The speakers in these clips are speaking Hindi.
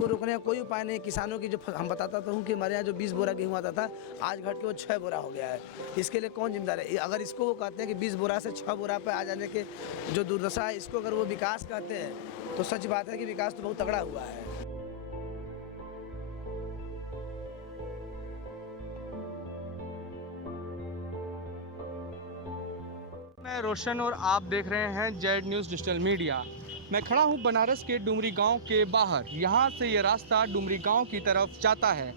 इसको रोकने का कोई उपाय नहीं। किसानों की जो हम बताता हूँ कि हमारे यहाँ जो 20 बोरा गेहूँ आता था, आज घट के वो 6 बोरा हो गया है। इसके लिए कौन जिम्मेदार है? अगर इसको वो कहते हैं कि 20 बोरा से 6 बोरा पे आ जाने के जो दुर्दशा है, इसको अगर वो विकास कहते हैं तो सच बात है कि विकास तो बहुत तगड़ा हुआ है। मैं रोशन और आप देख रहे हैं जेड न्यूज़ डिजिटल मीडिया। मैं खड़ा हूं बनारस के डुमरी गांव के बाहर। यहां से ये रास्ता डुमरी गांव की तरफ जाता है।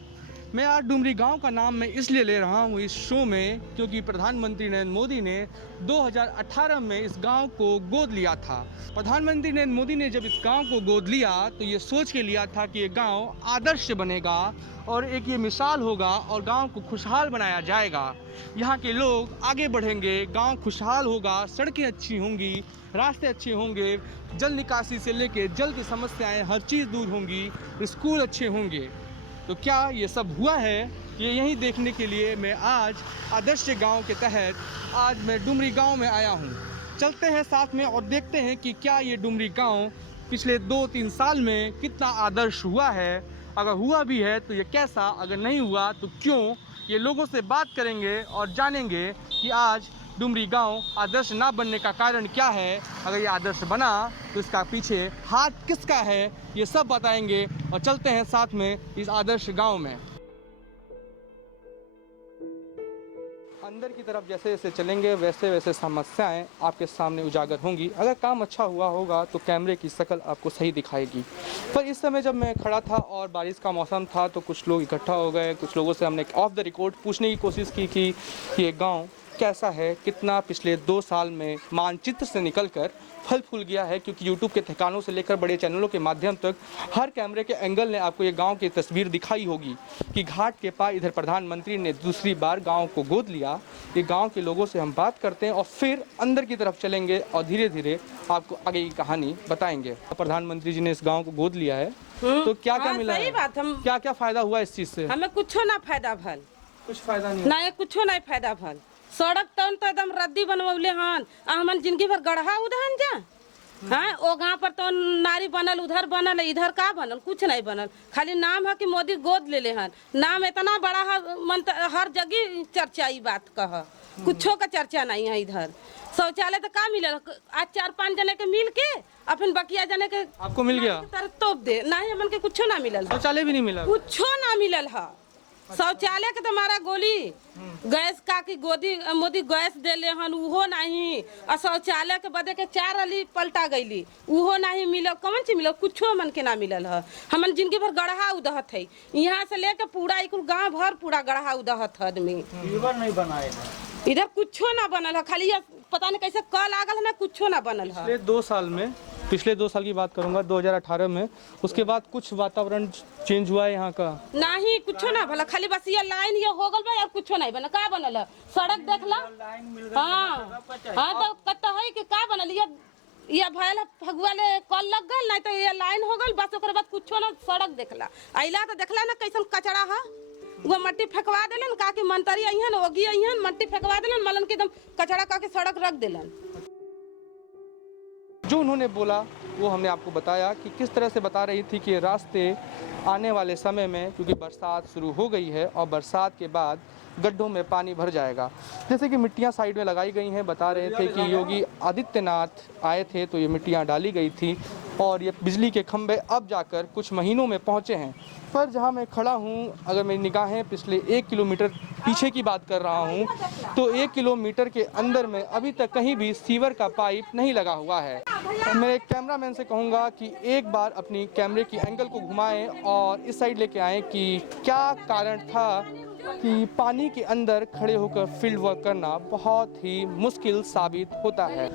मैं आज डुमरी गांव का नाम मैं इसलिए ले रहा हूं इस शो में क्योंकि प्रधानमंत्री नरेंद्र मोदी ने 2018 में इस गांव को गोद लिया था। प्रधानमंत्री नरेंद्र मोदी ने जब इस गांव को गोद लिया तो ये सोच के लिया था कि ये गांव आदर्श बनेगा और एक ये मिसाल होगा और गांव को खुशहाल बनाया जाएगा। यहाँ के लोग आगे बढ़ेंगे, गांव खुशहाल होगा, सड़कें अच्छी होंगी, रास्ते अच्छे होंगे, जल निकासी से लेके जल की समस्याएं हर चीज़ दूर होंगी, स्कूल अच्छे होंगे। तो क्या ये सब हुआ है? ये यही देखने के लिए मैं आज आदर्श गांव के तहत आज मैं डुमरी गांव में आया हूं। चलते हैं साथ में और देखते हैं कि क्या ये डुमरी गांव पिछले 2-3 साल में कितना आदर्श हुआ है। अगर हुआ भी है तो ये कैसा, अगर नहीं हुआ तो क्यों। ये लोगों से बात करेंगे और जानेंगे कि आज डुमरी गांव आदर्श ना बनने का कारण क्या है। अगर ये आदर्श बना तो इसका पीछे हाथ किसका है, ये सब बताएंगे। और चलते हैं साथ में इस आदर्श गांव में। अंदर की तरफ जैसे जैसे चलेंगे वैसे वैसे समस्याएं आपके सामने उजागर होंगी। अगर काम अच्छा हुआ होगा तो कैमरे की शक्ल आपको सही दिखाएगी। पर इस समय जब मैं खड़ा था और बारिश का मौसम था तो कुछ लोग इकट्ठा हो गए। कुछ लोगों से हमने ऑफ द रिकॉर्ड पूछने की कोशिश की कि ये गांव कैसा है, कितना पिछले 2 साल में मानचित्र से निकलकर फल फूल गया है। क्योंकि यूट्यूब के ठिकानों से लेकर बड़े चैनलों के माध्यम तक हर कैमरे के एंगल ने आपको ये गांव की तस्वीर दिखाई होगी कि घाट के पार इधर प्रधानमंत्री ने दूसरी बार गांव को गोद लिया। ये गांव के लोगों से हम बात करते हैं और फिर अंदर की तरफ चलेंगे और धीरे धीरे आपको आगे की कहानी बताएंगे। प्रधानमंत्री जी ने इस गाँव को गोद लिया है तो क्या क्या मिला है? क्या क्या फायदा हुआ इस चीज से? हमें कुछ ना फायदा भल, कुछ फायदा नहीं ना कुछ नहीं फायदा भल। सड़क तन तो एकदम रद्दी बनवले हन, हमन जिंदगी भर गढ़ा उधन जा। हाँ, ओ गाँव पर तो नारी बनल, उधर बनल, इधर का बनल, कुछ नहीं बनल। खाली नाम है कि मोदी गोद ले हन। नाम इतना बड़ा है, हर जगह चर्चा ई बात कह, कुछो का चर्चा नहीं है इधर। शौचालय तो का मिलल, आज 4-5 जने के मिल के अपन बकिया जने के आपको मिल गया? तोप दे नहीं, हमन के कुछो ना मिलल। शौचालय भी नहीं मिला? कुछो ना मिलल है। शौचालय के तो हमारा गोली गैस का की मोदी गैस देले हन, उहो नहीं। और शौचालय के बदे के 4 अली पलटा गईली, उहो नहीं मिलल। कौन चीज मिलल? कुछो मन के ना मिलल है। हमन जिंदगी भर गढ़ा उदहत है, यहाँ से लेके पूरा एक गाँव भर पूरा गढ़ा उदहत है आदमी। नहीं बनाए इधर कुछो ना बनल है, खाली पता नहीं कैसे कल आ गल है, कुछो ना बनल है। पिछले 2 साल की बात करूंगा 2018 में, उसके बाद कुछ वातावरण चेंज हुआ है यहाँ का? नहीं, कुछो ना भला, खाली बस ये लाइन ये हो गल बा और कुछो नहीं बना। का बनल है? सड़क देखला। हाँ तो कत है कि का बनल ये भयल फगुआ ले कल लग गल, नहीं तो ये लाइन हो गल बस। ओकर बाद कुछो ना, सड़क देखला आइला तो देखला ना कैसन कचरा है। वो मट्टी फेंकवा देलन, का कि मंत्री अइहन, ओगी अइहन, मट्टी फेंकवा देलन, मलन के एकदम कचरा का के सड़क रख देलन। जो उन्होंने बोला वो हमने आपको बताया कि किस तरह से बता रही थी कि रास्ते आने वाले समय में, क्योंकि बरसात शुरू हो गई है और बरसात के बाद गड्ढों में पानी भर जाएगा। जैसे कि मिट्टियां साइड में लगाई गई हैं। बता रहे थे कि योगी आदित्यनाथ आए थे तो ये मिट्टियां डाली गई थी और ये बिजली के खंभे अब जाकर कुछ महीनों में पहुंचे हैं। पर जहां मैं खड़ा हूं, अगर मेरी निगाहें पिछले 1 किलोमीटर पीछे की बात कर रहा हूं तो 1 किलोमीटर के अंदर में अभी तक कहीं भी सीवर का पाइप नहीं लगा हुआ है। मैं कैमरामैन से कहूँगा कि एक बार अपनी कैमरे की एंगल को घुमाएं और इस साइड लेके आएँ कि क्या कारण था कि पानी के अंदर खड़े होकर फील्ड वर्क करना बहुत ही मुश्किल साबित होता है।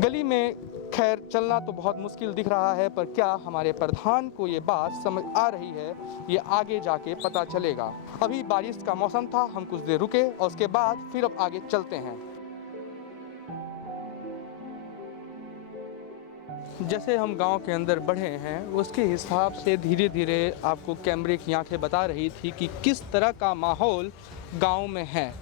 गली में खैर चलना तो बहुत मुश्किल दिख रहा है, पर क्या हमारे प्रधान को ये बात समझ आ रही है, ये आगे जाके पता चलेगा। अभी बारिश का मौसम था, हम कुछ देर रुके और उसके बाद फिर अब आगे चलते हैं। जैसे हम गांव के अंदर बढ़े हैं उसके हिसाब से धीरे धीरे आपको कैमरे की आंखें बता रही थी कि किस तरह का माहौल गांव में है।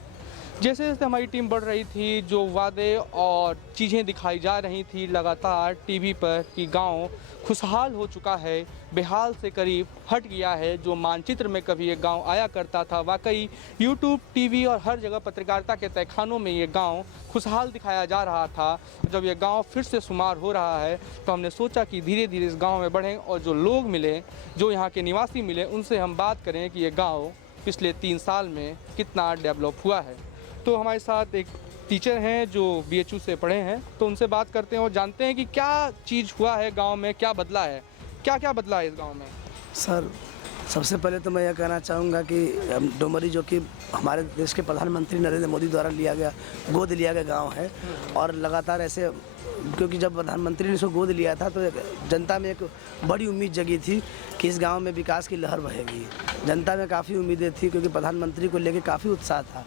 जैसे जैसे हमारी टीम बढ़ रही थी, जो वादे और चीज़ें दिखाई जा रही थी लगातार टीवी पर कि गांव खुशहाल हो चुका है, बेहाल से करीब हट गया है। जो मानचित्र में कभी ये गांव आया करता था, वाकई यूट्यूब, टीवी और हर जगह पत्रकारिता के तहखानों में ये गांव खुशहाल दिखाया जा रहा था। जब ये गांव फिर से शुमार हो रहा है तो हमने सोचा कि धीरे धीरे इस गाँव में बढ़ें और जो लोग मिले, जो यहाँ के निवासी मिले, उनसे हम बात करें कि ये गाँव पिछले 3 साल में कितना डेवलप हुआ है। तो हमारे साथ एक टीचर हैं जो BHU से पढ़े हैं, तो उनसे बात करते हैं और जानते हैं कि क्या चीज़ हुआ है गांव में, क्या बदला है, क्या क्या बदला है इस गांव में। सर, सबसे पहले तो मैं यह कहना चाहूँगा कि डोमरी जो कि हमारे देश के प्रधानमंत्री नरेंद्र मोदी द्वारा गोद लिया गया गांव है। और लगातार ऐसे, क्योंकि जब प्रधानमंत्री ने इसको गोद लिया था तो जनता में एक बड़ी उम्मीद जगी थी कि इस गांव में विकास की लहर बहेगी। जनता में काफ़ी उम्मीदें थी क्योंकि प्रधानमंत्री को लेकर काफ़ी उत्साह था।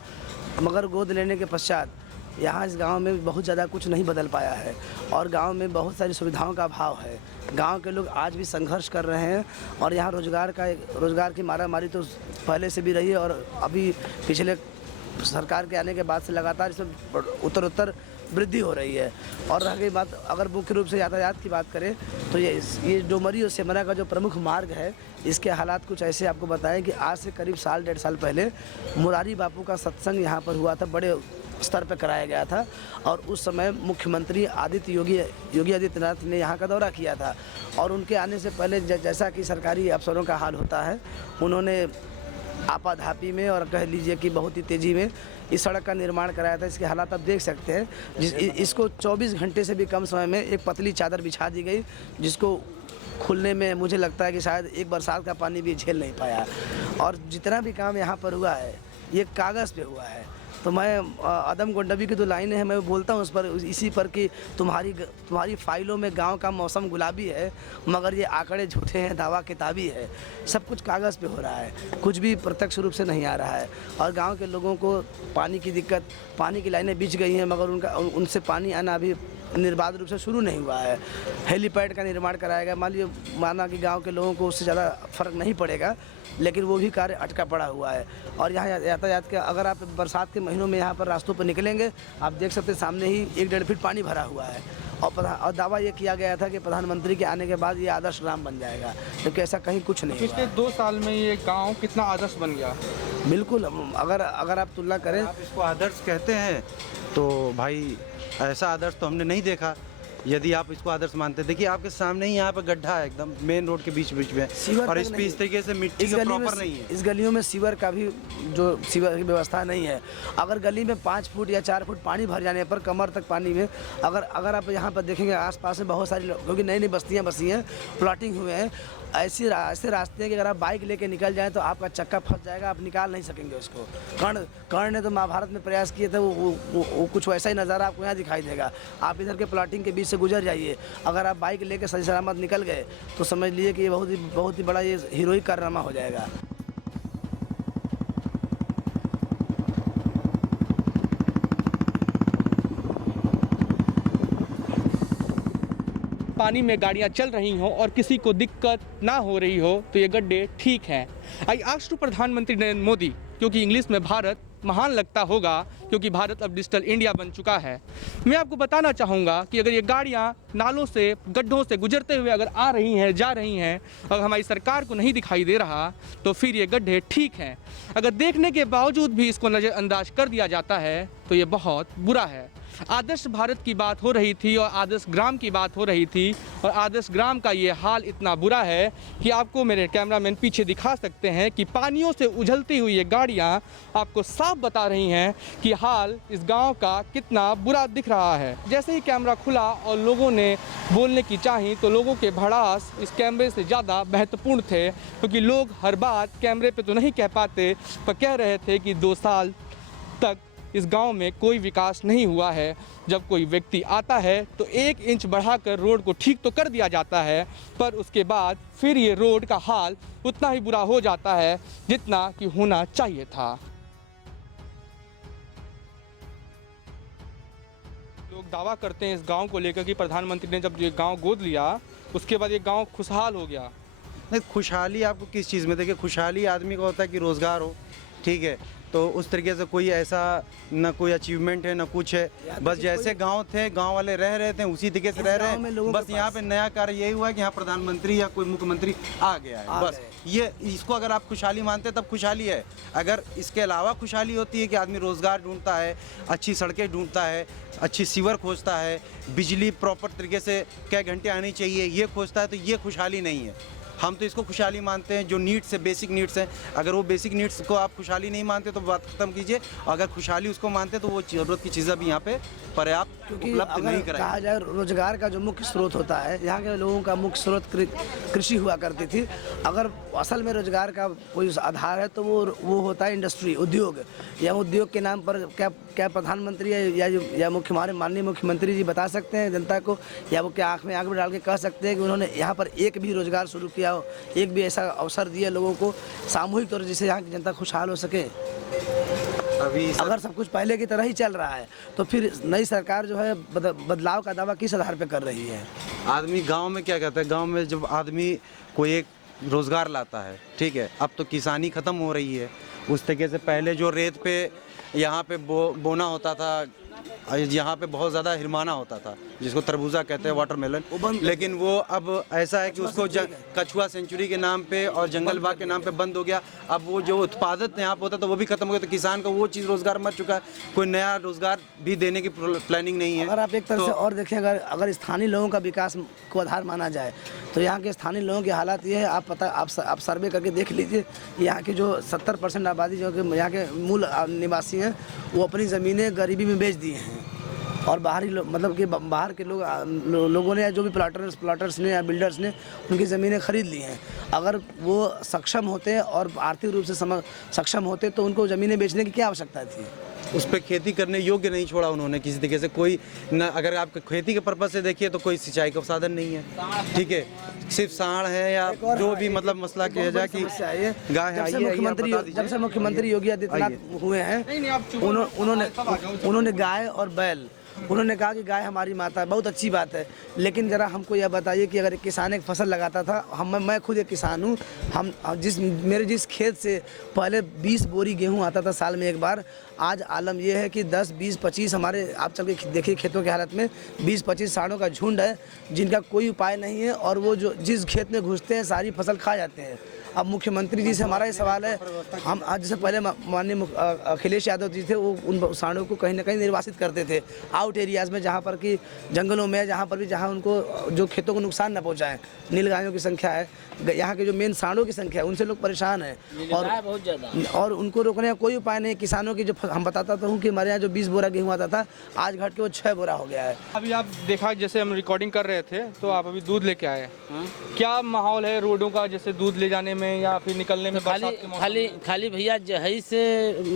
मगर गोद लेने के पश्चात यहाँ इस गांव में बहुत ज़्यादा कुछ नहीं बदल पाया है और गांव में बहुत सारी सुविधाओं का अभाव है। गांव के लोग आज भी संघर्ष कर रहे हैं और यहाँ रोज़गार की मारामारी तो पहले से भी रही है और अभी पिछले सरकार के आने के बाद से लगातार इसमें उत्तर वृद्धि हो रही है। और रह गई बात, अगर मुख्य रूप से यातायात की बात करें तो ये डोमरी और सेमरा का जो प्रमुख मार्ग है, इसके हालात कुछ ऐसे आपको बताएं कि आज से करीब 1.5 साल पहले मुरारी बापू का सत्संग यहाँ पर हुआ था, बड़े स्तर पर कराया गया था। और उस समय मुख्यमंत्री योगी आदित्यनाथ ने यहाँ का दौरा किया था और उनके आने से पहले जैसा कि सरकारी अफसरों का हाल होता है, उन्होंने आपाधापी में और कह लीजिए कि बहुत ही तेज़ी में इस सड़क का निर्माण कराया था। इसके हालात आप देख सकते हैं। इसको 24 घंटे से भी कम समय में एक पतली चादर बिछा दी गई, जिसको खुलने में मुझे लगता है कि शायद एक बरसात का पानी भी झेल नहीं पाया। और जितना भी काम यहाँ पर हुआ है ये कागज़ पे हुआ है। तो मैं आदम गोंडवी की 2 लाइनें हैं, मैं बोलता हूँ उस पर, इसी पर कि तुम्हारी फाइलों में गांव का मौसम गुलाबी है, मगर ये आंकड़े झूठे हैं, दावा किताबी है। सब कुछ कागज़ पे हो रहा है, कुछ भी प्रत्यक्ष रूप से नहीं आ रहा है। और गांव के लोगों को पानी की दिक्कत, पानी की लाइनें बिछ गई हैं मगर उनसे पानी आना अभी निर्बाध रूप से शुरू नहीं हुआ है। हेलीपैड का निर्माण कराया गया, माना कि गांव के लोगों को उससे ज़्यादा फर्क नहीं पड़ेगा, लेकिन वो भी कार्य अटका पड़ा हुआ है। और यहाँ यातायात के, अगर आप बरसात के महीनों में यहाँ पर रास्तों पर निकलेंगे, आप देख सकते हैं सामने ही 1-1.5 फीट पानी भरा हुआ है। और दावा ये किया गया था कि प्रधानमंत्री के आने के बाद ये आदर्श ग्राम बन जाएगा, क्योंकि ऐसा कहीं कुछ नहीं हुआ। पिछले 2 साल में ये गांव कितना आदर्श बन गया। बिल्कुल, अगर आप तुलना करें, आप इसको आदर्श कहते हैं तो भाई ऐसा आदर्श तो हमने नहीं देखा। यदि आप इसको आदर्श मानते, देखिए आपके सामने ही यहाँ पर गड्ढा है एकदम मेन रोड के बीच में, और इस तरीके से मिट्टी का प्रॉपर नहीं है। इस गलियों में सीवर का भी सीवर की व्यवस्था नहीं है। अगर गली में 5 फुट या 4 फुट पानी भर जाने पर कमर तक पानी में, अगर आप यहाँ पर देखेंगे आसपास में बहुत सारी, क्योंकि नई नई बस्तियाँ बसी हैं, प्लॉटिंग हुए हैं, ऐसे रास्ते हैं कि अगर आप बाइक लेके निकल जाएं तो आपका चक्का फंस जाएगा, आप निकाल नहीं सकेंगे उसको। कर्ण ने तो महाभारत में प्रयास किए थे, वो कुछ वैसा ही नज़ारा आपको यहाँ दिखाई देगा। आप इधर के प्लॉटिंग के बीच से गुजर जाइए, अगर आप बाइक लेके सही सलामत निकल गए तो समझ लीजिए कि ये बहुत ही बड़ा ये हीरोइक कारनामा हो जाएगा। पानी में गाड़ियां चल रही हों और किसी को दिक्कत ना हो रही हो तो ये गड्ढे ठीक हैं। आई आस्क्ड टू प्रधानमंत्री नरेंद्र मोदी, क्योंकि इंग्लिश में भारत महान लगता होगा क्योंकि भारत अब डिजिटल इंडिया बन चुका है। मैं आपको बताना चाहूँगा कि अगर ये गाड़ियाँ नालों से, गड्ढों से गुजरते हुए अगर आ रही हैं, जा रही हैं, और हमारी सरकार को नहीं दिखाई दे रहा तो फिर ये गड्ढे ठीक हैं। अगर देखने के बावजूद भी इसको नज़रअंदाज कर दिया जाता है तो ये बहुत बुरा है। आदर्श भारत की बात हो रही थी और आदर्श ग्राम की बात हो रही थी, और आदर्श ग्राम का ये हाल इतना बुरा है कि आपको मेरे कैमरामैन पीछे दिखा सकते हैं कि पानियों से उछलती हुई ये गाड़ियाँ आपको साफ बता रही हैं कि हाल इस गांव का कितना बुरा दिख रहा है। जैसे ही कैमरा खुला और लोगों ने बोलने की चाही तो लोगों के भड़ास इस कैमरे से ज़्यादा महत्वपूर्ण थे, क्योंकि लोग हर बात कैमरे पे तो नहीं कह पाते, पर कह रहे थे कि 2 साल तक इस गांव में कोई विकास नहीं हुआ है। जब कोई व्यक्ति आता है तो 1 इंच बढ़ाकर रोड को ठीक तो कर दिया जाता है, पर उसके बाद फिर ये रोड का हाल उतना ही बुरा हो जाता है जितना कि होना चाहिए था। लोग दावा करते हैं इस गांव को लेकर कि प्रधानमंत्री ने जब ये गांव गोद लिया उसके बाद ये गांव खुशहाल हो गया। नहीं, खुशहाली आपको किस चीज़ में, देखिए खुशहाली आदमी को होता है कि रोज़गार हो, ठीक है, तो उस तरीके से कोई ऐसा ना कोई अचीवमेंट है ना कुछ है। बस जैसे गांव थे, गांव वाले रह रहे थे उसी तरीके से रह रहे हैं। बस यहाँ पे नया कार्य यही हुआ है कि यहाँ प्रधानमंत्री या कोई मुख्यमंत्री आ गया है। बस ये इसको अगर आप खुशहाली मानते हैं तब खुशहाली है। अगर इसके अलावा खुशहाली होती है कि आदमी रोज़गार ढूंढता है, अच्छी सड़कें ढूंढता है, अच्छी सीवर खोजता है, बिजली प्रॉपर तरीके से क्या घंटे आनी चाहिए ये खोजता है, तो ये खुशहाली नहीं है। हम तो इसको खुशहाली मानते हैं जो नीड्स है, बेसिक नीड्स हैं। अगर वो बेसिक नीड्स को आप खुशहाली नहीं मानते तो बात खत्म कीजिए। अगर खुशहाली उसको मानते हैं तो वो ज़रूरत की चीज़ें भी यहाँ पे पर्याप्त उपलब्ध नहीं कराई। कहा जाए रोजगार का जो मुख्य स्रोत होता है, यहाँ के लोगों का मुख्य स्रोत कृषि हुआ करती थी। अगर असल में रोजगार का कोई आधार है तो वो होता है इंडस्ट्री, उद्योग। या उद्योग के नाम पर क्या प्रधानमंत्री या माननीय मुख्यमंत्री जी बता सकते हैं जनता को, या वो क्या आँख में आँख में डाल के कह सकते हैं कि उन्होंने यहाँ पर एक भी रोजगार शुरू किया हो, एक भी ऐसा अवसर दिया लोगों को सामूहिक तौर जिससे यहाँ की जनता खुशहाल हो सके? अभी अगर सब कुछ पहले की तरह ही चल रहा है तो फिर नई सरकार जो है बदलाव का दावा किस आधार पे कर रही है? आदमी गांव में क्या कहता है, गांव में जब आदमी कोई एक रोज़गार लाता है, ठीक है, अब तो किसानी ख़त्म हो रही है। उस तरीके से पहले जो रेत पे यहाँ पे बोना होता था, यहाँ पे बहुत ज़्यादा हिरमाना होता था जिसको तरबूजा कहते हैं, वाटरमेलन, लेकिन वो अब ऐसा है कि उसको कछुआ सेंचुरी के नाम पे और जंगल बाग के नाम पे बंद हो गया। अब वो जो उत्पादित यहाँ पे होता था वो भी खत्म हो गया, तो किसान का वो चीज़ रोज़गार मर चुका है। कोई नया रोज़गार भी देने की प्लानिंग नहीं है। अगर आप एक तरह से और देखें, अगर स्थानीय लोगों का विकास को आधार माना जाए तो यहाँ के स्थानीय लोगों की हालात ये है, आप सर्वे करके देख लीजिए। यहाँ की जो 70% आबादी जो कि यहाँ के मूल निवासी हैं वो अपनी ज़मीनें गरीबी में बेच दी हैं, और बाहरी मतलब कि बाहर के लोगों ने, जो भी प्लाटर्स ने या बिल्डर्स ने उनकी ज़मीनें खरीद ली हैं। अगर वो सक्षम होते और आर्थिक रूप से सक्षम होते तो उनको ज़मीनें बेचने की क्या आवश्यकता थी? उस पर खेती करने योग्य नहीं छोड़ा उन्होंने किसी तरीके से। कोई न, अगर आप खेती के पर्पज़ से देखिए तो कोई सिंचाई का साधन नहीं है, ठीक है, सिर्फ सांड है या जो भी मतलब मसला किया जाए कि गाय है। जब से मुख्यमंत्री योगी आदित्यनाथ हुए हैं उन्होंने गाय और बैल, उन्होंने कहा कि गाय हमारी माता है, बहुत अच्छी बात है। लेकिन ज़रा हमको यह बताइए कि अगर एक किसान एक फसल लगाता था, मैं खुद एक किसान हूँ, मेरे जिस खेत से पहले 20 बोरी गेहूँ आता था साल में एक बार, आज आलम यह है कि 10, 20, 25 हमारे, आप चल के देखिए खेतों की हालत में 20-25 सांडों का झुंड है जिनका कोई उपाय नहीं है, और वो जो जिस खेत में घुसते हैं सारी फसल खा जाते हैं। अब मुख्यमंत्री जी से हमारा ये सवाल है, हम आज जैसे पहले माननीय अखिलेश यादव जी थे, वो उन सांडों को कहीं ना कहीं निर्वासित करते थे आउट एरियाज़ में, जहाँ पर कि जंगलों में, जहाँ उनको जो खेतों को नुकसान न पहुँचाएं। नीलगायों की संख्या है, यहाँ के जो मेन सांडों की संख्या है, उनसे लोग परेशान हैं और उनको रोकने का कोई उपाय नहीं। किसानों की जो हम बताता हूँ कि हमारे यहाँ जो 20 बोरा गेहूँ आता था, आज घट के वो 6 बोरा हो गया है। अभी आप देखा, जैसे हम रिकॉर्डिंग कर रहे थे तो आप अभी दूध लेके आए, क्या माहौल है रोडों का, जैसे दूध ले जाने में या फिर निकलने में? खाली भैया जही से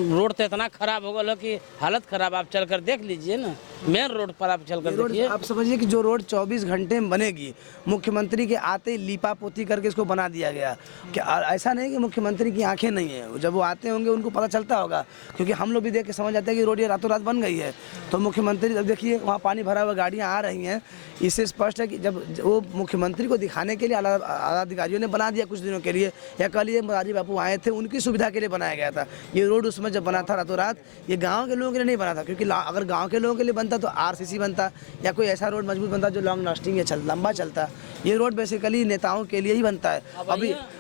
रोड तो इतना खराब हो गया कि हालत खराब। आप चल कर देख लीजिए ना, मेन रोड पर आप चल कर देखिए। आप समझिए कि जो रोड 24 घंटे में बनेगी, मुख्यमंत्री के आते ही लीपा पोती करके इसको बना दिया गया। क्या ऐसा नहीं कि मुख्यमंत्री की आंखें नहीं है, जब वो आते होंगे उनको पता चलता होगा, क्योंकि हम लोग भी देख के समझ जाते हैं कि रोड ये रातों रात बन गई है। तो मुख्यमंत्री, जब देखिए वहाँ पानी भरा हुआ गाड़ियाँ आ रही हैं, इससे स्पष्ट है कि जब वो मुख्यमंत्री को दिखाने के लिए आला अधिकारियों ने बना दिया कुछ दिनों के लिए, या कल ये मोरारी बापू आए थे उनकी सुविधा के लिए बनाया गया था ये रोड। उसमें जब बना था रातों रात, ये गाँव के लोगों के लिए नहीं बना था, क्योंकि अगर गाँव के लोगों के लिए बनता तो RCC बनता या कोई ऐसा रोड मजबूत बनता जो लॉन्ग लास्टिंग या लंबा चलता। ये रोड बेसिकली नेताओं के लिए ही बनता है।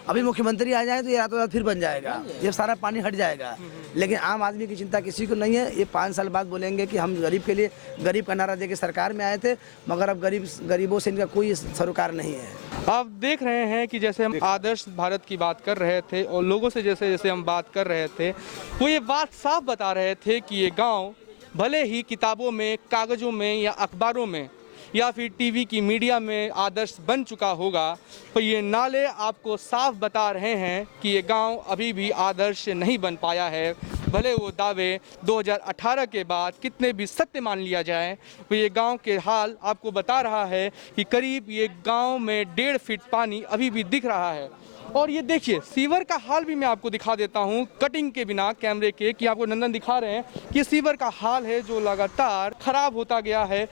अभी मुख्यमंत्री आ जाए तो ये रातों रात फिर बन जाएगा, ये सारा पानी हट जाएगा। लेकिन आम आदमी की चिंता किसी को नहीं है। ये 5 साल बाद बोलेंगे कि हम गरीब के लिए, गरीब का नारा दे के सरकार में आए थे, मगर अब गरीबों से इनका कोई सरोकार नहीं है। आप देख रहे हैं कि जैसे हम आदर्श भारत की बात कर रहे थे और लोगों से जैसे जैसे हम बात कर रहे थे, वो ये बात साफ बता रहे थे कि ये गांव भले ही किताबों में, कागज़ों में या अखबारों में या फिर टीवी की मीडिया में आदर्श बन चुका होगा, पर ये नाले आपको साफ बता रहे हैं कि ये गांव अभी भी आदर्श नहीं बन पाया है। भले वो दावे 2018 के बाद कितने भी सत्य मान लिया जाए, वो ये गांव के हाल आपको बता रहा है कि करीब ये गांव में 1.5 फीट पानी अभी भी दिख रहा है। और ये देखिए सीवर का हाल भी मैं आपको दिखा देता हूँ कटिंग के बिना कैमरे के, कि आपको नंदन दिखा रहे हैं कि सीवर का हाल है जो लगातार खराब होता गया है।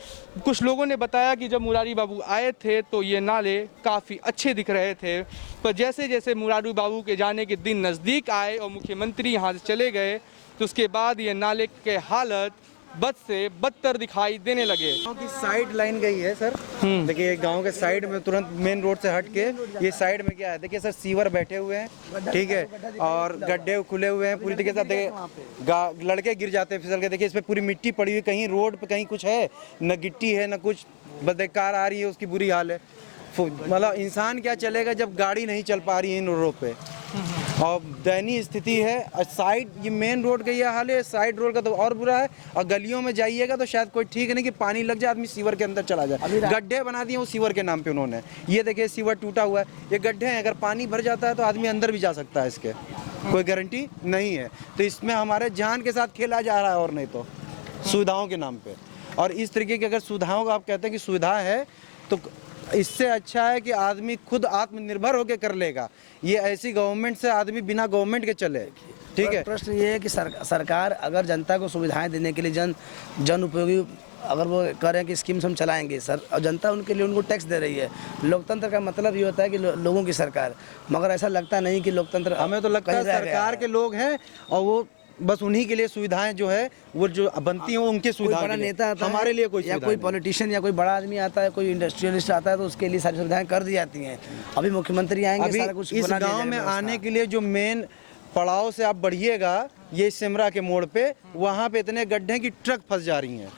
कुछ लोगों ने बताया कि जब मुरारी बाबू आए थे तो ये नाले काफ़ी अच्छे दिख रहे थे, पर जैसे जैसे मुरारी बाबू के जाने के दिन नज़दीक आए और मुख्यमंत्री यहाँ से चले गए तो उसके बाद ये नाले के हालत बद से बदतर दिखाई देने लगे। गांव की साइड लाइन गई है सर। देखिए गांव के साइड में तुरंत मेन रोड से हट के ये साइड में क्या है, देखिए सर सीवर बैठे हुए हैं, ठीक है, और गड्ढे खुले हुए हैं पूरी तरीके से। देखिए लड़के गिर जाते हैं फिसल के। देखिए इस पे पूरी मिट्टी पड़ी हुई, कहीं रोड पे कहीं कुछ है, न गिट्टी है न कुछ, बस बेकार आ रही है, उसकी बुरी हाल है। मतलब इंसान क्या चलेगा जब गाड़ी नहीं चल पा रही है इन रोड पे, और दयनीय स्थिति है। साइड ये मेन रोड का ये हाल है, साइड रोड का तो और बुरा है। और गलियों में जाइएगा तो शायद कोई ठीक नहीं कि पानी लग जाए, आदमी सीवर के अंदर चला जाए। गड्ढे बना दिए वो सीवर के नाम पे उन्होंने। ये देखिए सीवर टूटा हुआ है, ये गड्ढे हैं, अगर पानी भर जाता है तो आदमी अंदर भी जा सकता है, इसके कोई गारंटी नहीं है। तो इसमें हमारे जान के साथ खेला जा रहा है, और नहीं तो सुविधाओं के नाम पे। और इस तरीके की अगर सुविधाओं का आप कहते हैं कि सुविधा है, तो इससे अच्छा है कि आदमी खुद आत्मनिर्भर होकर कर लेगा। ये ऐसी गवर्नमेंट से आदमी बिना गवर्नमेंट के चले, ठीक है। प्रश्न ये है कि सरकार अगर जनता को सुविधाएं देने के लिए जन उपयोगी अगर वो करें कि स्कीम्स हम चलाएंगे सर, और जनता उनके लिए उनको टैक्स दे रही है। लोकतंत्र का मतलब ये होता है कि लोगों की सरकार, मगर ऐसा लगता नहीं कि लोकतंत्र। हमें तो लगता है सरकार के लोग हैं और वो बस उन्हीं के लिए सुविधाएं जो है वो जो बनती हैं वो उनके सुविधा। बड़ा नेता आता है, हमारे लिए कोई या कोई पॉलिटिशियन या कोई बड़ा आदमी आता है, कोई इंडस्ट्रियलिस्ट आता है, तो उसके लिए सारी सुविधाएं कर दी जाती हैं। अभी मुख्यमंत्री आएंगे, सारा कुछ इस गांव में आने के लिए जो मेन पड़ाव से आप बढ़िएगा, ये सिमरा के मोड़ पे, वहाँ पे इतने गड्ढे की ट्रक फंस जा रही हैं,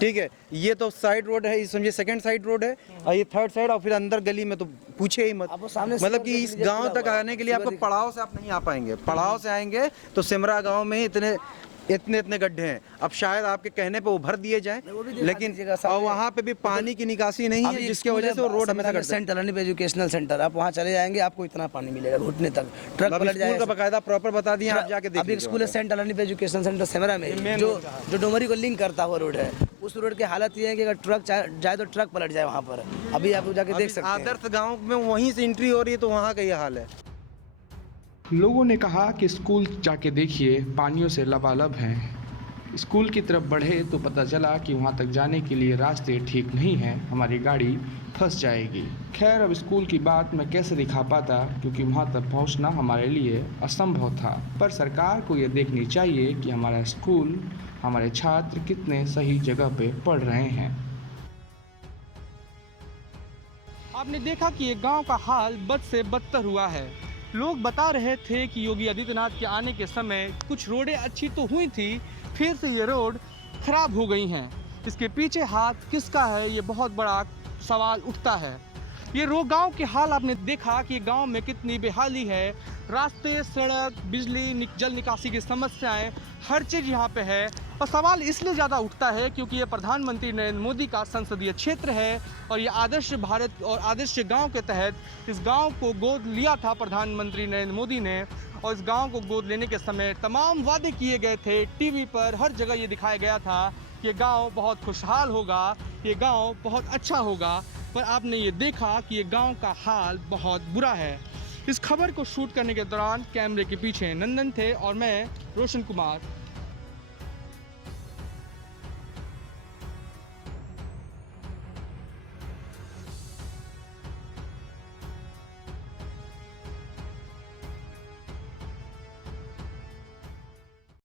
ठीक है। ये तो साइड रोड है, समझिए सेकंड साइड रोड है, और ये थर्ड साइड, और फिर अंदर गली में तो पूछे ही मत। मतलब कि इस गांव तक आने के लिए आपको पड़ाव से आप नहीं आ पाएंगे। पड़ाव से आएंगे तो सिमरा गांव में ही इतने गड्ढे हैं। अब शायद आपके कहने पे वो भर दिए जाएं, लेकिन और वहाँ पे भी पानी की निकासी नहीं है, जिसकी वजह से वो रोड हमेशा सेंटर एजुकेशनल सेंटर, आप वहाँ चले जाएंगे, आपको इतना पानी मिलेगा घुटने तक, ट्रक पलट जाएगा। का बकायदा प्रॉपर बता दिए, आप जाके अभी स्कूल है सेंट अलनी एजुकेशन सेंटर सिमरा में, जो डोमरी को लिंक करता हुआ रोड है। उस रोड की हालत ये है कि अगर ट्रक जाए तो ट्रक पलट जाए वहाँ पर। अभी आप जाके देख सकते हैं। आदर्श गाँव में वहीं से एंट्री हो रही है, तो वहाँ का ये हाल है। लोगों ने कहा कि स्कूल जाके देखिए, पानियों से लबालब हैं। स्कूल की तरफ बढ़े तो पता चला कि वहाँ तक जाने के लिए रास्ते ठीक नहीं हैं, हमारी गाड़ी फंस जाएगी। खैर, अब स्कूल की बात मैं कैसे दिखा पाता, क्योंकि वहाँ तक पहुँचना हमारे लिए असंभव था। पर सरकार को ये देखनी चाहिए कि हमारा स्कूल, हमारे छात्र कितने सही जगह पे पढ़ रहे हैं। आपने देखा कि ये गांव का हाल बद से बदतर हुआ है। लोग बता रहे थे कि योगी आदित्यनाथ के आने के समय कुछ रोडें अच्छी तो हुई थी, फिर से ये रोड खराब हो गई हैं। इसके पीछे हाथ किसका है, ये बहुत बड़ा सवाल उठता है। ये गांव के हाल आपने देखा कि गांव में कितनी बेहाली है। रास्ते, सड़क, बिजली, जल निकासी की समस्याएं, हर चीज़ यहाँ पे है। और सवाल इसलिए ज़्यादा उठता है क्योंकि ये प्रधानमंत्री नरेंद्र मोदी का संसदीय क्षेत्र है, और ये आदर्श भारत और आदर्श गांव के तहत इस गांव को गोद लिया था प्रधानमंत्री नरेंद्र मोदी ने। और इस गांव को गोद लेने के समय तमाम वादे किए गए थे, टीवी पर हर जगह ये दिखाया गया था कि ये गांव बहुत खुशहाल होगा, ये गांव बहुत अच्छा होगा। पर आपने ये देखा कि ये गांव का हाल बहुत बुरा है। इस खबर को शूट करने के दौरान कैमरे के पीछे नंदन थे और मैं रोशन कुमार।